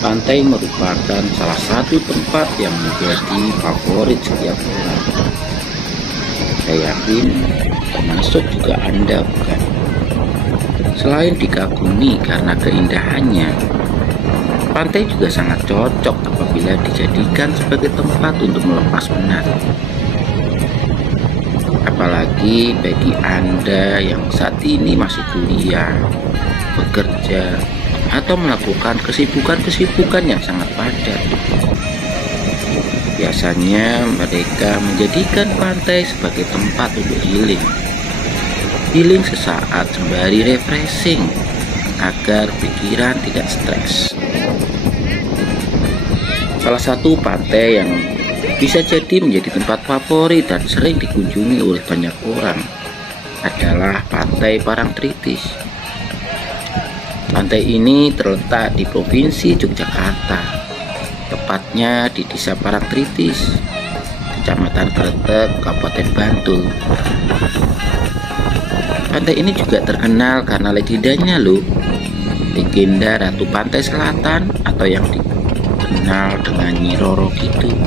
Pantai merupakan salah satu tempat yang menjadi favorit setiap orang. Saya yakin termasuk juga Anda, bukan? Selain dikagumi karena keindahannya, pantai juga sangat cocok apabila dijadikan sebagai tempat untuk melepas penat. Apalagi bagi Anda yang saat ini masih kuliah, bekerja, atau melakukan kesibukan-kesibukan yang sangat padat. Biasanya mereka menjadikan pantai sebagai tempat untuk healing sesaat sembari refreshing agar pikiran tidak stres. Salah satu pantai yang bisa jadi menjadi tempat favorit dan sering dikunjungi oleh banyak orang adalah Pantai Parangtritis. Pantai ini terletak di Provinsi Yogyakarta, tepatnya di Desa Parangtritis, Kecamatan Kretek, Kabupaten Bantul. Pantai ini juga terkenal karena legendanya loh, legenda Ratu Pantai Selatan atau yang dikenal dengan Nyi Roro Kidul.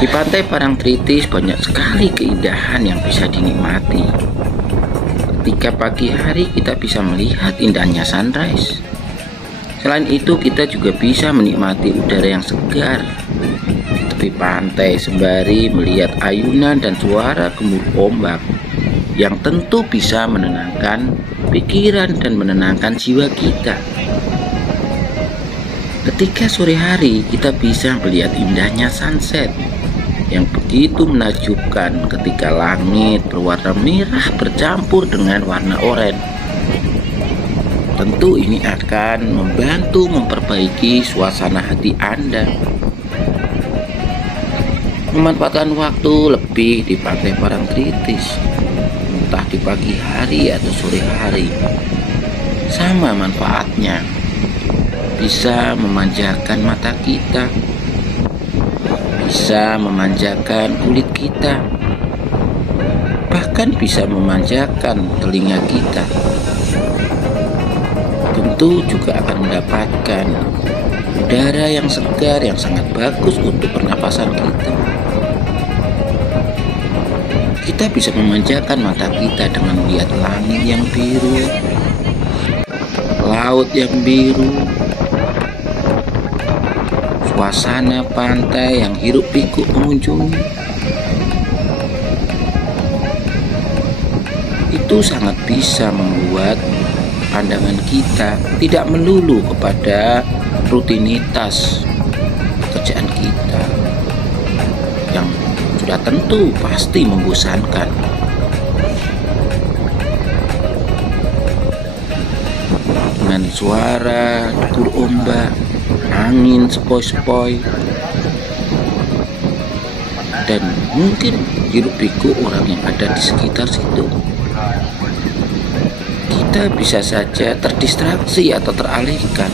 Di Pantai Parangtritis banyak sekali keindahan yang bisa dinikmati. Ketika pagi hari kita bisa melihat indahnya sunrise. Selain itu kita juga bisa menikmati udara yang segar di tepi pantai sembari melihat ayunan dan suara gemuruh ombak yang tentu bisa menenangkan pikiran dan menenangkan jiwa kita. Ketika sore hari kita bisa melihat indahnya sunset yang begitu menakjubkan ketika langit berwarna merah bercampur dengan warna oranye. Tentu ini akan membantu memperbaiki suasana hati Anda. Memanfaatkan waktu lebih di Pantai Parangtritis, entah di pagi hari atau sore hari, sama manfaatnya. Bisa memanjakan mata kita, bisa memanjakan kulit kita, bahkan bisa memanjakan telinga kita. Tentu juga akan mendapatkan udara yang segar yang sangat bagus untuk pernapasan kita. Kita bisa memanjakan mata kita dengan melihat langit yang biru, laut yang biru, suasana pantai yang hiruk pikuk mengunjungi. Itu sangat bisa membuat pandangan kita tidak melulu kepada rutinitas pekerjaan kita yang sudah tentu pasti membosankan. Dengan suara degur ombak, angin sepoi-sepoi, dan mungkin hiruk pikuk orang yang ada di sekitar situ, kita bisa saja terdistraksi atau teralihkan,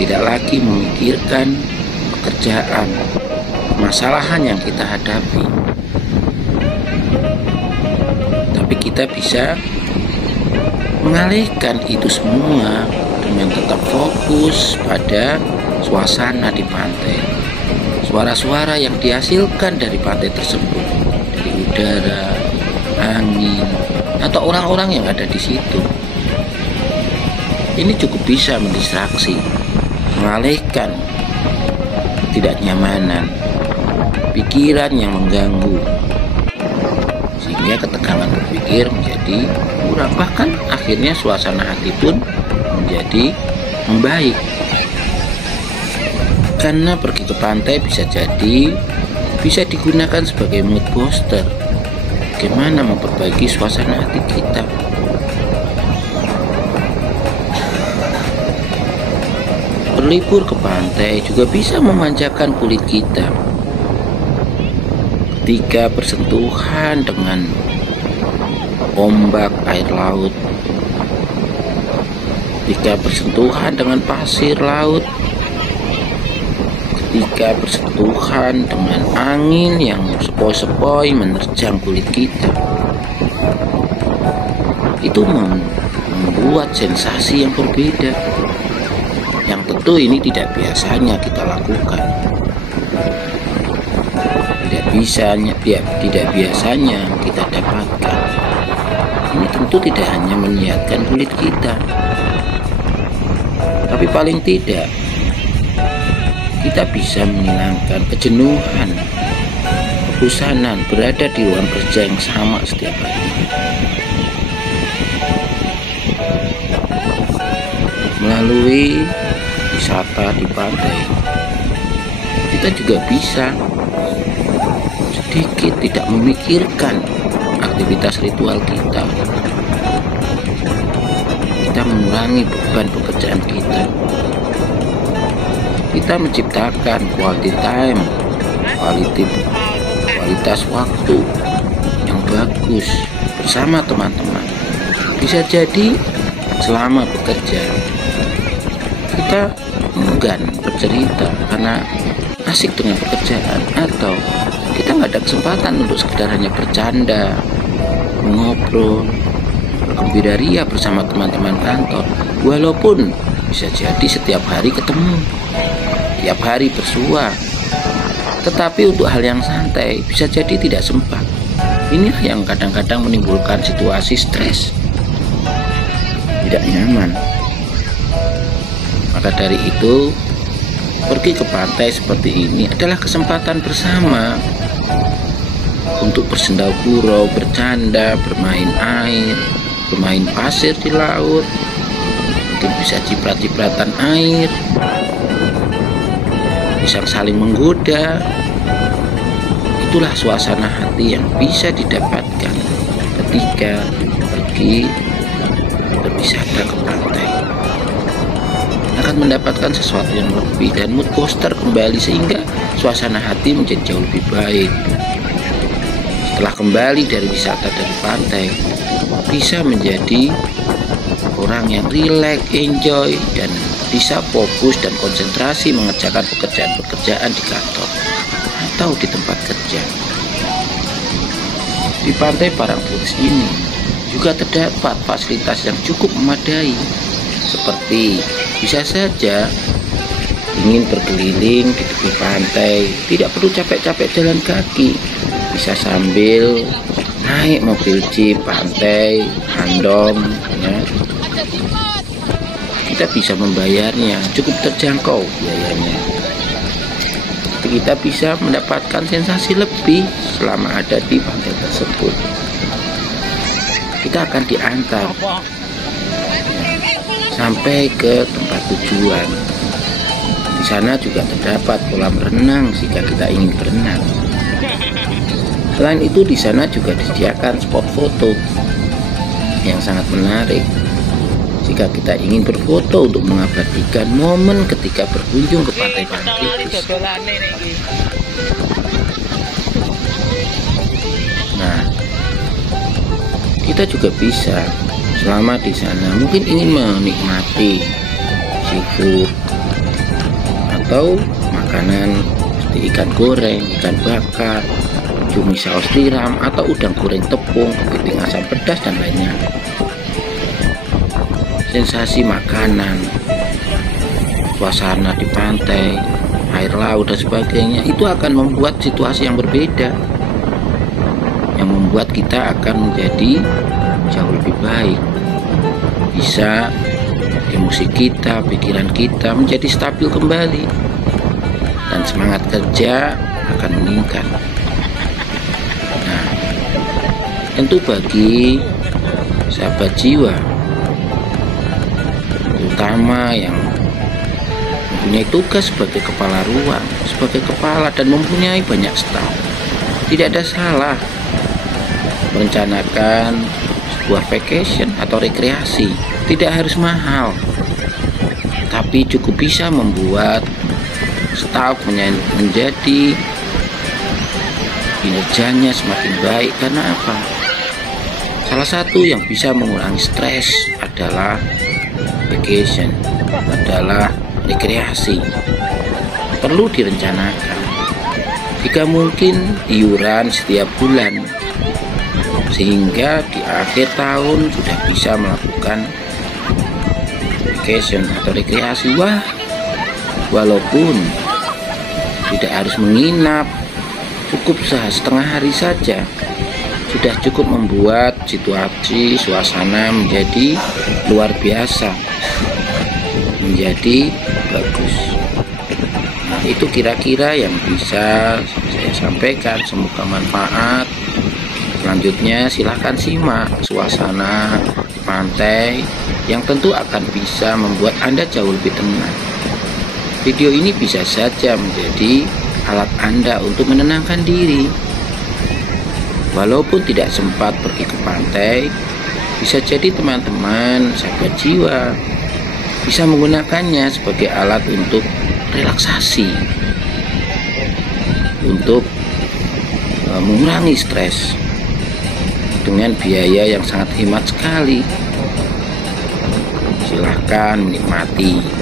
tidak lagi memikirkan pekerjaan, masalahan yang kita hadapi, tapi kita bisa mengalihkan itu semua dengan tetap fokus pada suasana di pantai, suara-suara yang dihasilkan dari pantai tersebut, dari udara, angin, atau orang-orang yang ada di situ. Ini cukup bisa mendistraksi, mengalihkan ketidaknyamanan, pikiran yang mengganggu, sehingga ketegangan berpikir menjadi kurang, bahkan akhirnya suasana hati pun menjadi membaik. Karena pergi ke pantai bisa digunakan sebagai mood booster, bagaimana memperbaiki suasana hati kita. Berlibur ke pantai juga bisa memanjakan kulit kita. Ketika bersentuhan dengan ombak air laut, ketika bersentuhan dengan pasir laut, ketika bersentuhan dengan angin yang sepoi-sepoi menerjang kulit kita, itu membuat sensasi yang berbeda, yang tentu ini tidak biasanya kita lakukan. Tidak biasanya kita dapatkan. Ini tentu tidak hanya menyehatkan kulit kita, tapi paling tidak kita bisa menghilangkan kejenuhan, kebosanan berada di ruang kerja yang sama setiap hari. Melalui wisata di pantai, kita juga bisa sedikit tidak memikirkan aktivitas ritual kita. Kita mengurangi beban pekerjaan kita. Kita menciptakan quality time, kualitas waktu yang bagus bersama teman-teman. Bisa jadi selama bekerja kita enggan bercerita karena asik dengan pekerjaan, atau kita nggak ada kesempatan untuk sekedar hanya bercanda, mengobrol, bergembira ria bersama teman-teman kantor. Walaupun bisa jadi setiap hari ketemu, tiap hari bersua, tetapi untuk hal yang santai bisa jadi tidak sempat. Inilah yang kadang-kadang menimbulkan situasi stres, tidak nyaman. Maka dari itu, pergi ke pantai seperti ini adalah kesempatan bersama untuk bersendau gurau, bercanda, bermain air, bermain pasir di laut, mungkin bisa ciprat-cipratan air, bisa saling menggoda. Itulah suasana hati yang bisa didapatkan ketika pergi berwisata ke pantai. Akan mendapatkan sesuatu yang lebih dan mood booster kembali, sehingga suasana hati menjadi jauh lebih baik. Setelah kembali dari wisata dari pantai, bisa menjadi orang yang rileks, enjoy, dan bisa fokus dan konsentrasi mengerjakan pekerjaan-pekerjaan di kantor atau di tempat kerja. Di pantai Parangtritis ini juga terdapat fasilitas yang cukup memadai, seperti bisa saja ingin berkeliling di tepi pantai, tidak perlu capek-capek jalan kaki, bisa sambil naik mobil jeep pantai, handom, ya. Kita bisa membayarnya, cukup terjangkau biayanya. Kita bisa mendapatkan sensasi lebih selama ada di pantai tersebut. Kita akan diantar sampai ke tempat tujuan. Di sana juga terdapat kolam renang jika kita ingin berenang. Selain itu, di sana juga disediakan spot foto yang sangat menarik jika kita ingin berfoto untuk mengabadikan momen ketika berkunjung ke pantai Parangtritis. Nah, kita juga bisa selama di sana mungkin ingin menikmati seafood atau makanan seperti ikan goreng, ikan bakar, cumi saus tiram, atau udang goreng tepung, kepiting asam pedas, dan lainnya. Sensasi makanan, suasana di pantai, air laut, dan sebagainya itu akan membuat situasi yang berbeda, yang membuat kita akan menjadi jauh lebih baik. Bisa emosi kita, pikiran kita menjadi stabil kembali, dan semangat kerja akan meningkat. Nah, tentu bagi sahabat jiwa, terutama yang mempunyai tugas sebagai kepala ruang, sebagai kepala dan mempunyai banyak staf, tidak ada salah merencanakan sebuah vacation atau rekreasi. Tidak harus mahal, tapi cukup bisa membuat staf menjadi kinerjanya semakin baik. Karena apa? Salah satu yang bisa mengurangi stres adalah vacation, adalah rekreasi. Perlu direncanakan. Jika mungkin iuran setiap bulan sehingga di akhir tahun sudah bisa melakukan vacation atau rekreasi. Walaupun tidak harus menginap, cukup setengah hari saja sudah cukup membuat situasi suasana menjadi luar biasa, menjadi bagus. Nah, itu kira-kira yang bisa saya sampaikan, semoga manfaat. Selanjutnya silahkan simak suasana di pantai yang tentu akan bisa membuat Anda jauh lebih tenang. Video ini bisa saja menjadi alat Anda untuk menenangkan diri. Walaupun tidak sempat pergi ke pantai, bisa jadi teman-teman sahabat jiwa bisa menggunakannya sebagai alat untuk relaksasi, untuk mengurangi stres dengan biaya yang sangat hemat sekali. Silahkan menikmati.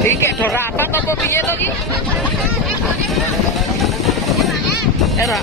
Iki do rapat apa piye to iki? Era